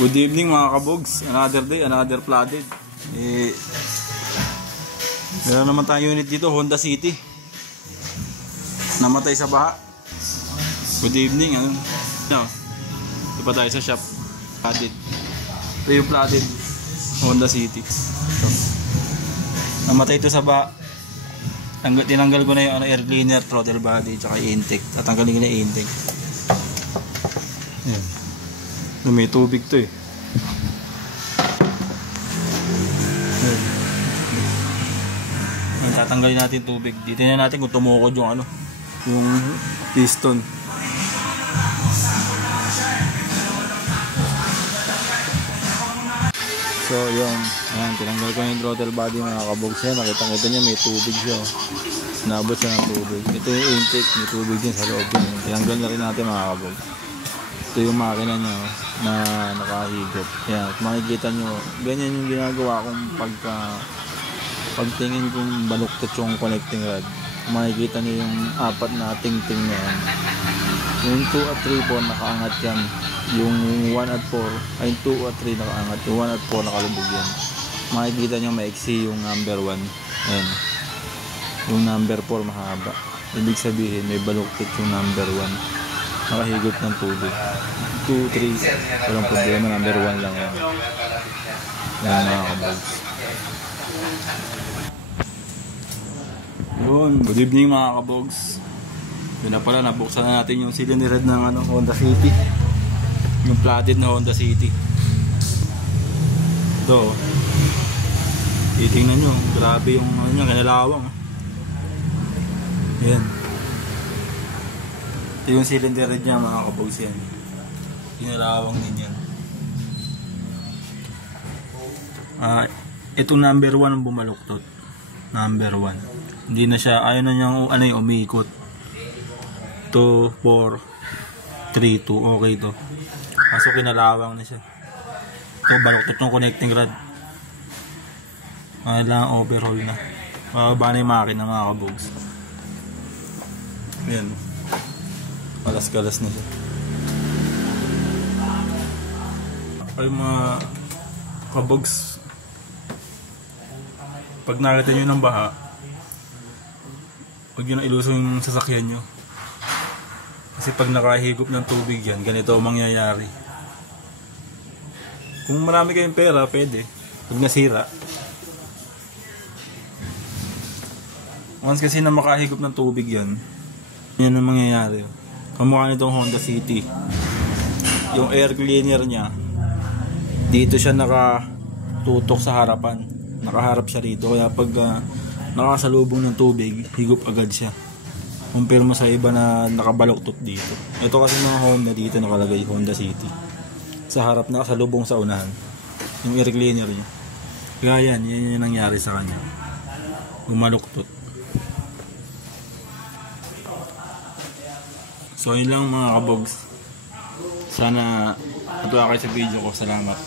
Good evening mga kabogs. Another day, another flooded. Meron naman tayong unit dito, Honda City. Namatay sa baha. Good evening. Ito pa tayo sa shop. Flooded. Ito yung flooded Honda City. Namatay ito sa baha. Tinanggal ko na yung air cleaner, throttle body, tsaka intake. Tatanggalin ko na yung intake. Ayan. May tubig to eh. Ayan. Tatanggalin natin tubig. Dito na natin kung tumukod yung yung piston. So yung ayan, tinanggal ko yung throttle body mga kabogs. Yan, nakita niya may tubig siya. Nabot siya ng tubig. Ito yung intake, may tubig din sa loob. Tinanggal na rin natin mga kabogs. Ito yung makina niya na nakahigop. Yan, makikita nyo, ganyan yung ginagawa kong pagtingin kong baluktot yung connecting rod. Makikita nyo yung apat na ting-ting na yan. Yung 2 at 3 po nakaangat yan. Yung 1 at 4 ay 2 at 3 nakaangat. Yung 1 at 4 nakalubog yan. Makikita nyo maiksi yung number 1. Ayan. Yung number 4 mahaba. Ibig sabihin may baluktot yung number 1. Nakahigop ng tubig. 2, 3 walang problema, number 1 lang yan. Yan mga kabogs. Yun, good evening mga kabogs. Yun na pala, nabuksan na natin yung cylinder head ng Honda City. Yung flooded na Honda City. Ito, titingnan nyo, grabe yung kinalawang. Yan. Ito yung cylinder head niya mga kabogs yan. Kinalawang din yan. Itong number 1 ang bumaluktot. Number 1. Hindi na siya, ayaw na niyang yung umiikot. 2, 4, 3, 2. Okay to. Kaso kinalawang na siya. Ito baluktot ng connecting rod. Kailangan overhaul na. Bababa na yung makina mga kabogs. Yan. Kalas-kalas na siya. Ay mga kabogs, pag nakita nyo ng baha, huwag nyo na ilusong yung sasakyan nyo. Kasi pag nakahigop ng tubig yan, ganito ang mangyayari. Kung marami kayong pera, pwede. Pag nasira, once kasi na makahigop ng tubig yan, yan ang mangyayari. Kamukha nitong Honda City. Yung air cleaner niya, dito siya nakatutok sa harapan. Nakaharap siya rito. Kaya pag nakasalubong ng tubig, higop agad siya. Compare mo sa iba na nakabaluktot dito. Ito kasi mga Honda dito nakalagay Honda City. Sa harap nakasalubong sa unahan. Yung air cleaner niya. Kaya yan yung nangyari sa kanya. Gumaluktot. So yun lang mga kabogs. Sana natuwa kayo sa video ko. Salamat.